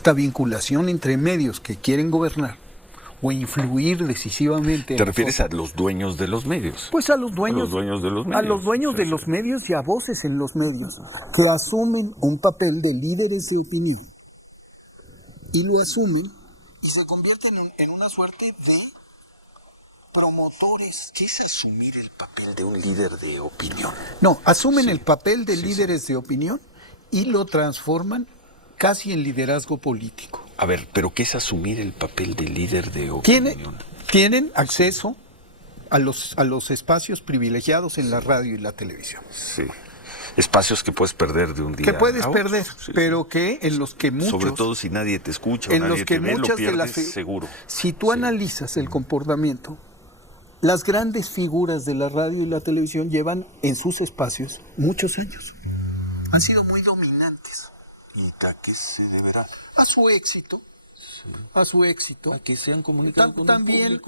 esta vinculación entre medios que quieren gobernar o influir decisivamente. ¿Te refieres a los dueños de los medios? Pues a los dueños de los medios. A los dueños de los medios y a voces en los medios que asumen un papel de líderes de opinión. Y lo asumen y se convierten en una suerte de promotores. ¿Qué es asumir el papel de un líder de opinión? No, asumen el papel de líderes de opinión y lo transforman casi en liderazgo político. A ver, ¿pero qué es asumir el papel de líder de opinión? Tienen acceso a los espacios privilegiados en la radio y la televisión. Sí. Espacios que puedes perder de un día. Que puedes perder, pero que en los que muchos... Sobre todo si nadie te escucha o nadie te ve, lo pierdes seguro. Si tú analizas el comportamiento, las grandes figuras de la radio y la televisión llevan en sus espacios muchos años. Han sido muy dominantes. ¿Y a qué se deberá? A su éxito. A su éxito. A que se han comunicado con también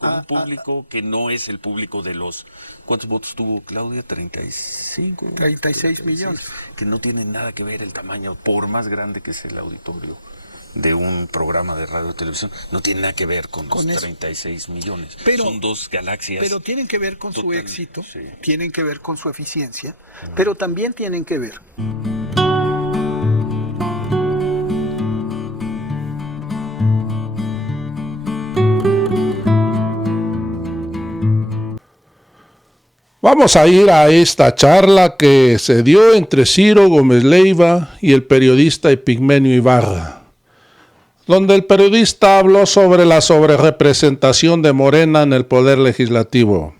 un público que no es el público de los... ¿Cuántos votos tuvo Claudia? 35. 36 millones. Que no tiene nada que ver el tamaño, por más grande que es el auditorio de un programa de radio o televisión, no tiene nada que ver con los 36 millones. Son dos galaxias. Pero tienen que ver con su éxito, tienen que ver con su eficiencia, pero también tienen que ver... Vamos a ir a esta charla que se dio entre Ciro Gómez Leiva y el periodista Epigmenio Ibarra, donde el periodista habló sobre la sobrerepresentación de Morena en el poder legislativo.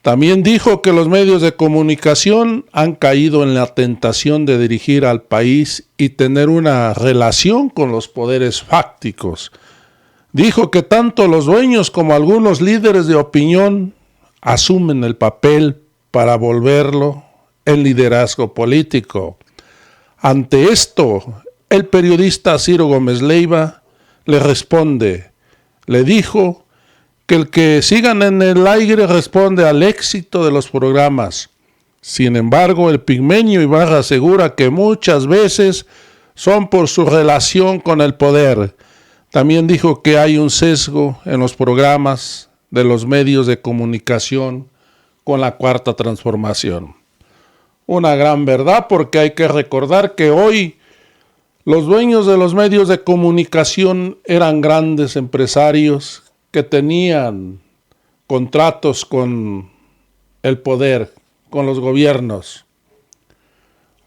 También dijo que los medios de comunicación han caído en la tentación de dirigir al país y tener una relación con los poderes fácticos. Dijo que tanto los dueños como algunos líderes de opinión asumen el papel para volverlo en liderazgo político. Ante esto, el periodista Ciro Gómez Leiva le responde, le dijo que el que sigan en el aire responde al éxito de los programas. Sin embargo, el Epigmenio Ibarra asegura que muchas veces son por su relación con el poder. También dijo que hay un sesgo en los programas de los medios de comunicación con la Cuarta Transformación. Una gran verdad, porque hay que recordar que hoy los dueños de los medios de comunicación eran grandes empresarios que tenían contratos con el poder, con los gobiernos.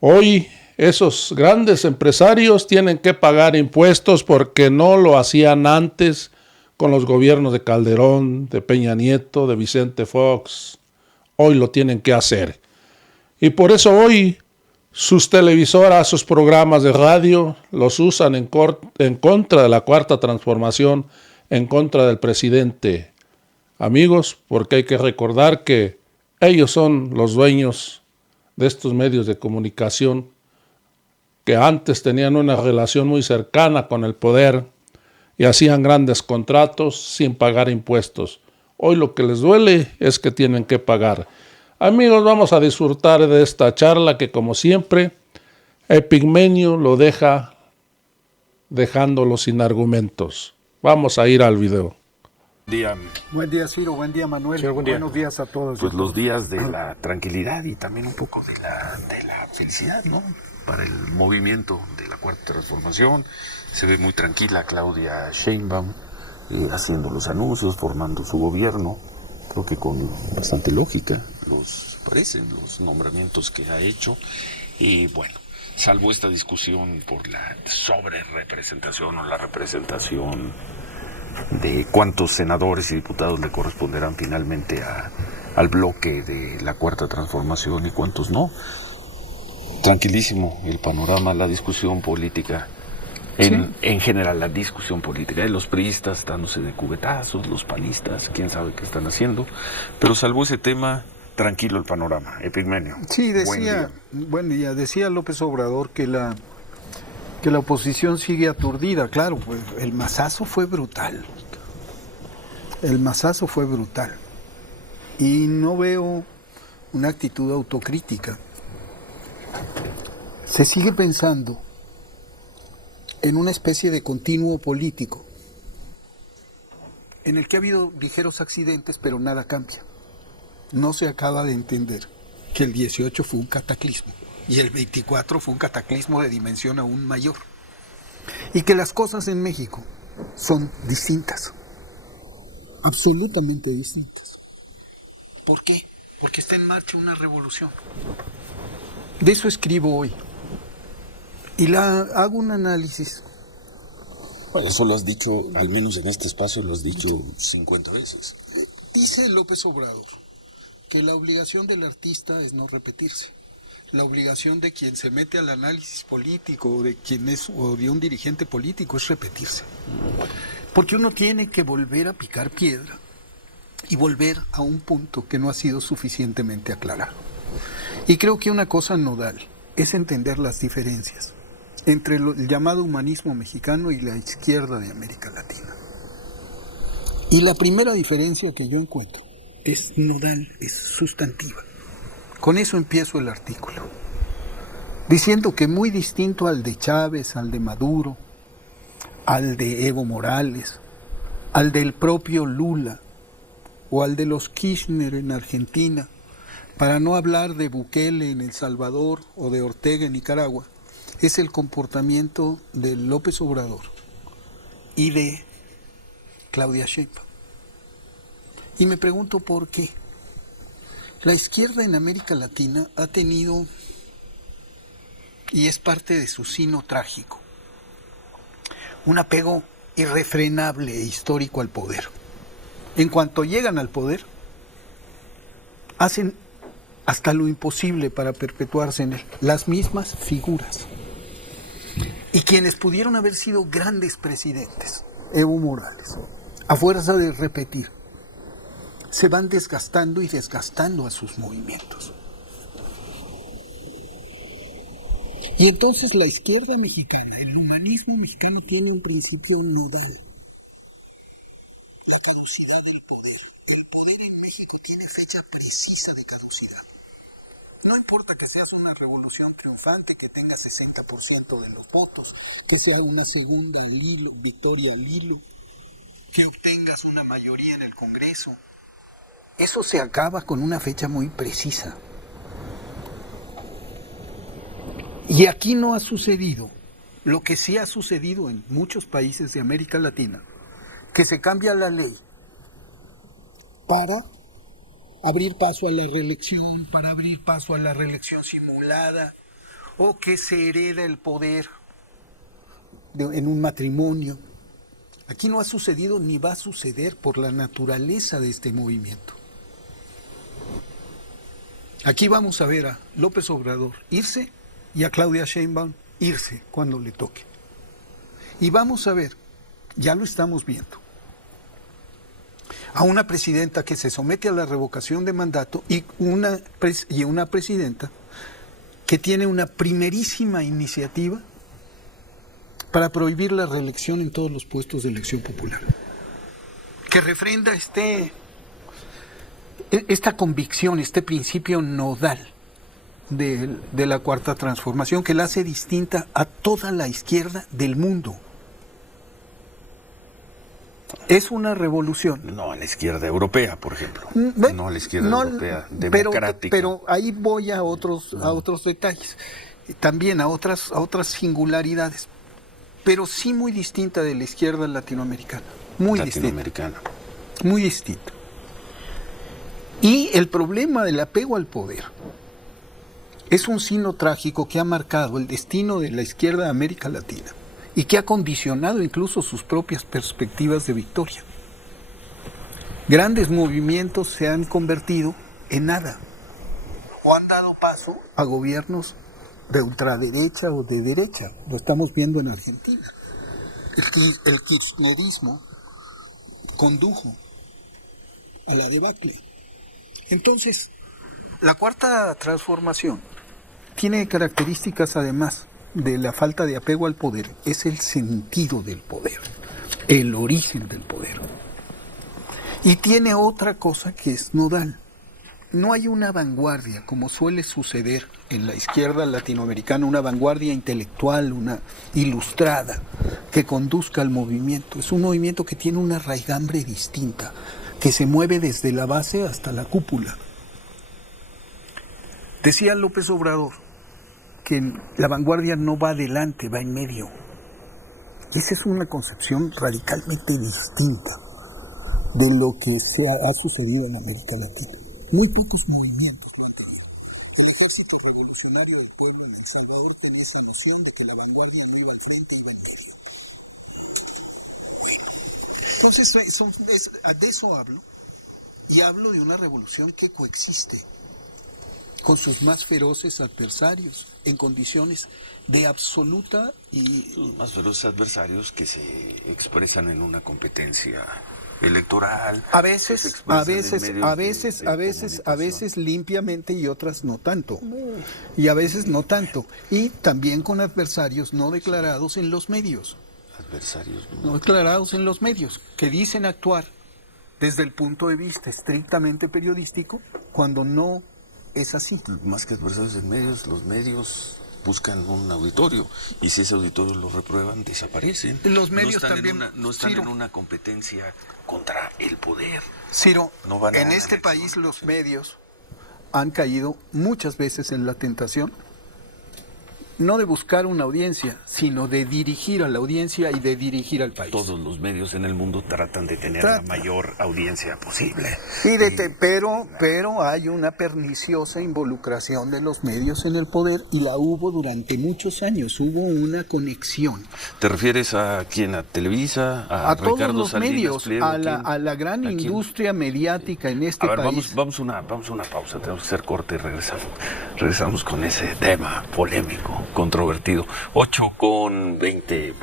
Hoy esos grandes empresarios tienen que pagar impuestos porque no lo hacían antes con los gobiernos de Calderón, de Peña Nieto, de Vicente Fox. Hoy lo tienen que hacer. Y por eso hoy sus televisoras, sus programas de radio los usan en contra de la Cuarta Transformación, en contra del presidente. Amigos, porque hay que recordar que ellos son los dueños de estos medios de comunicación que antes tenían una relación muy cercana con el poder y hacían grandes contratos sin pagar impuestos. Hoy lo que les duele es que tienen que pagar. Amigos, vamos a disfrutar de esta charla que, como siempre, Epigmenio lo deja dejándolo sin argumentos. Vamos a ir al video. Buen día, Ciro. Buen día, Manuel. Señor, buen día. Buenos días a todos. Pues los días de la tranquilidad y también un poco de la felicidad, ¿no? Para el movimiento de la Cuarta Transformación. Se ve muy tranquila Claudia Sheinbaum haciendo los anuncios, formando su gobierno. Creo que con bastante lógica parecen los nombramientos que ha hecho. Y bueno, salvo esta discusión por la sobrerepresentación o la representación de cuántos senadores y diputados le corresponderán finalmente al bloque de la Cuarta Transformación y cuántos no. Tranquilísimo el panorama, la discusión política. En general, la discusión política, los priistas dándose de cubetazos, los panistas, quién sabe qué están haciendo, pero salvo ese tema, tranquilo el panorama. Epigmenio. Sí, decía López Obrador que la oposición sigue aturdida. Claro, pues el mazazo fue brutal. Y no veo una actitud autocrítica. Se sigue pensando en una especie de continuo político, en el que ha habido ligeros accidentes, pero nada cambia. No se acaba de entender que el 18 fue un cataclismo y el 24 fue un cataclismo de dimensión aún mayor. Y que las cosas en México son distintas, absolutamente distintas. ¿Por qué? Porque está en marcha una revolución. De eso escribo hoy. Y hago un análisis. Bueno, eso lo has dicho, al menos en este espacio lo has dicho 50 veces. Dice López Obrador que la obligación del artista es no repetirse. La obligación de quien se mete al análisis político o de un dirigente político es repetirse. Porque uno tiene que volver a picar piedra y volver a un punto que no ha sido suficientemente aclarado. Y creo que una cosa nodal es entender las diferencias entre el llamado humanismo mexicano y la izquierda de América Latina. Y la primera diferencia que yo encuentro es nodal, es sustantiva. Con eso empiezo el artículo, diciendo que muy distinto al de Chávez, al de Maduro, al de Evo Morales, al del propio Lula o al de los Kirchner en Argentina, para no hablar de Bukele en El Salvador o de Ortega en Nicaragua, es el comportamiento de López Obrador y de Claudia Sheinbaum. Y me pregunto por qué. La izquierda en América Latina ha tenido, y es parte de su sino trágico, un apego irrefrenable e histórico al poder. En cuanto llegan al poder, hacen hasta lo imposible para perpetuarse en él, las mismas figuras. Y quienes pudieron haber sido grandes presidentes, Evo Morales, a fuerza de repetir, se van desgastando y desgastando a sus movimientos. Y entonces la izquierda mexicana, el humanismo mexicano tiene un principio nodal: la caducidad del poder. El poder en México tiene fecha precisa de caducidad. No importa que seas una revolución triunfante, que tenga 60% de los votos, que sea una segunda victoria al hilo, que obtengas una mayoría en el Congreso. Eso se acaba con una fecha muy precisa. Y aquí no ha sucedido lo que sí ha sucedido en muchos países de América Latina, que se cambia la ley para abrir paso a la reelección, para abrir paso a la reelección simulada, o que se hereda el poder en un matrimonio. Aquí no ha sucedido ni va a suceder por la naturaleza de este movimiento. Aquí vamos a ver a López Obrador irse y a Claudia Sheinbaum irse cuando le toque. Y vamos a ver, ya lo estamos viendo, a una presidenta que se somete a la revocación de mandato y una presidenta que tiene una primerísima iniciativa para prohibir la reelección en todos los puestos de elección popular, que refrenda esta convicción, este principio nodal de la Cuarta Transformación, que la hace distinta a toda la izquierda del mundo. Es una revolución. No a la izquierda europea, por ejemplo. No a la izquierda europea democrática. Pero ahí voy a otros detalles, también a otras singularidades, pero sí muy distinta de la izquierda latinoamericana. Muy distinta. Y el problema del apego al poder es un signo trágico que ha marcado el destino de la izquierda de América Latina y que ha condicionado incluso sus propias perspectivas de victoria. Grandes movimientos se han convertido en nada o han dado paso a gobiernos de ultraderecha o de derecha. Lo estamos viendo en Argentina. El kirchnerismo condujo a la debacle. Entonces, la Cuarta Transformación tiene características, además de la falta de apego al poder, es el sentido del poder, el origen del poder. Y tiene otra cosa que es nodal, no hay una vanguardia, como suele suceder en la izquierda latinoamericana, una vanguardia intelectual, una ilustrada, que conduzca al movimiento. Es un movimiento que tiene una raigambre distinta, que se mueve desde la base hasta la cúpula. Decía López Obrador que la vanguardia no va adelante, va en medio. Esa es una concepción radicalmente distinta de lo que ha sucedido en América Latina. Muy pocos movimientos lo han tenido. El Ejército Revolucionario del Pueblo en El Salvador tenía esa noción de que la vanguardia no iba al frente, iba en medio. Entonces, de eso hablo, y hablo de una revolución que coexiste con sus más feroces adversarios, en condiciones de absoluta y... Los más feroces adversarios que se expresan en una competencia electoral. A veces limpiamente y otras no tanto. Y a veces no tanto. Y también con adversarios no declarados en los medios. Adversarios no declarados en los medios, que dicen actuar desde el punto de vista estrictamente periodístico, cuando no es así. Más que adversarios en medios, los medios buscan un auditorio, y si ese auditorio lo reprueban, desaparecen. Los medios no están también, no están en una competencia contra el poder. Ciro, en este país los medios han caído muchas veces en la tentación, no de buscar una audiencia, sino de dirigir a la audiencia y de dirigir al país. Todos los medios en el mundo tratan de tener la mayor audiencia posible. Pero hay una perniciosa involucración de los medios en el poder, y la hubo durante muchos años. Hubo una conexión. ¿Te refieres a quién? ¿A Televisa? ¿A todos Ricardo los Salinas medios, Pliego? a la gran industria mediática en este país. Vamos a una pausa, tenemos que hacer corte y regresamos con ese tema polémico, controvertido. 8:20,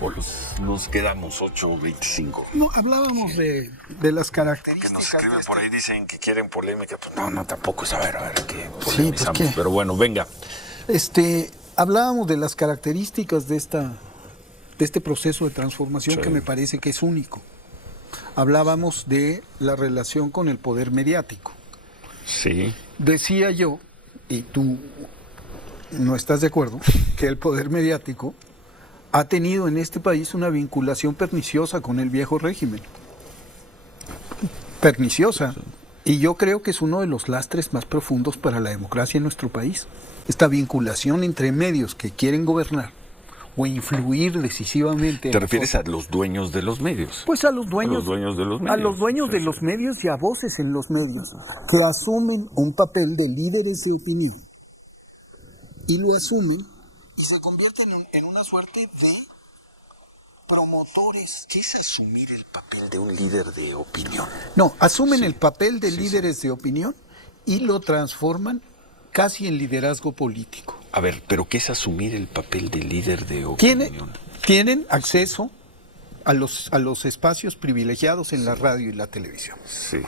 nos quedamos 8:25. No, hablábamos de las características. Que nos escriben por ahí, dicen que quieren polémica. Pues no, tampoco es a ver qué pues polemizamos. Pero bueno, venga. Hablábamos de las características de este proceso de transformación, que me parece que es único. Hablábamos de la relación con el poder mediático. Sí. Decía yo, y tú no estás de acuerdo, que el poder mediático ha tenido en este país una vinculación perniciosa con el viejo régimen. Perniciosa. Y yo creo que es uno de los lastres más profundos para la democracia en nuestro país. Esta vinculación entre medios que quieren gobernar o influir decisivamente. ¿Te refieres a los dueños de los medios? Pues a los dueños de los medios. A los dueños de los medios y a voces en los medios, que asumen un papel de líderes de opinión. Y lo asumen y se convierten en una suerte de promotores. ¿Qué es asumir el papel de un líder de opinión? No, asumen el papel de líderes de opinión y lo transforman casi en liderazgo político. A ver, ¿pero qué es asumir el papel de líder de opinión? Tienen acceso a los espacios privilegiados en la radio y la televisión. Sí.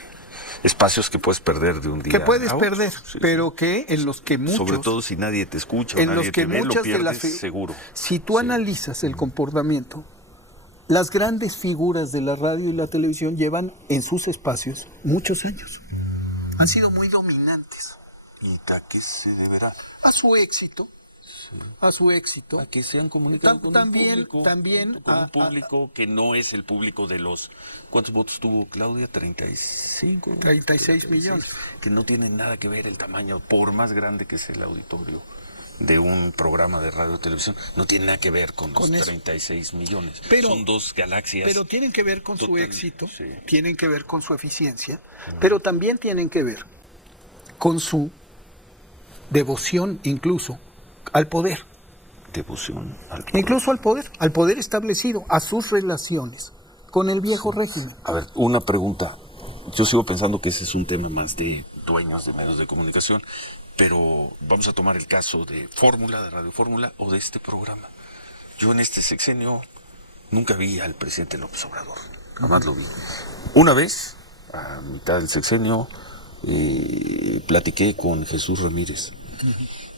Espacios que puedes perder de un día que puedes perder, pero que en los que muchos... Sobre todo si nadie te escucha o en nadie los que te ve, muchas lo pierdes de las seguro. Si tú analizas el comportamiento, las grandes figuras de la radio y la televisión llevan en sus espacios muchos años. Han sido muy dominantes. ¿Y a qué se deberá? A su éxito. A su éxito. A que se han comunicado con un público que no es el público de los... ¿Cuántos votos tuvo Claudia? 35. 36 millones. Que no tiene nada que ver el tamaño, por más grande que sea el auditorio de un programa de radio o televisión, no tiene nada que ver con los 36 millones. Son dos galaxias. Pero tienen que ver con su éxito, tienen que ver con su eficiencia, pero también tienen que ver con su devoción incluso al poder. Devoción al poder. Incluso al poder establecido, a sus relaciones con el viejo régimen. A ver, una pregunta. Yo sigo pensando que ese es un tema más de dueños de medios de comunicación, pero vamos a tomar el caso de Fórmula, de Radio Fórmula o de este programa. Yo en este sexenio nunca vi al presidente López Obrador, jamás lo vi. Una vez, a mitad del sexenio, platiqué con Jesús Ramírez.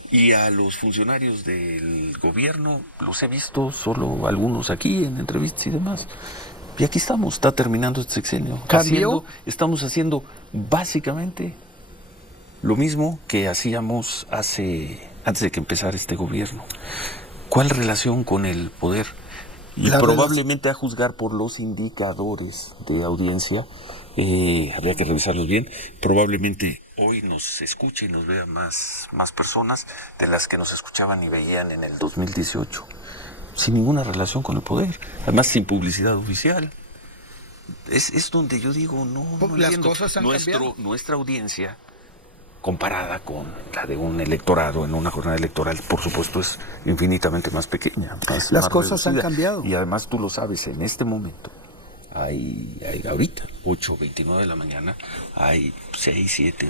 Y a los funcionarios del gobierno los he visto solo algunos aquí en entrevistas y demás. Y aquí estamos, está terminando este sexenio. ¿Cambió? Estamos haciendo básicamente Lo mismo que hacíamos antes de que empezara este gobierno. ¿Cuál relación con el poder? Y probablemente a juzgar por los indicadores de audiencia, habría que revisarlos bien, probablemente hoy nos escuche y nos vean más personas de las que nos escuchaban y veían en el 2018, sin ninguna relación con el poder, además sin publicidad oficial. Es donde yo digo, no las entiendo. cosas han cambiado. Nuestra audiencia, comparada con la de un electorado en una jornada electoral, por supuesto es infinitamente más pequeña. Las cosas han cambiado. Y además tú lo sabes, en este momento, hay ahorita, 8:29 de la mañana, hay 6, 7...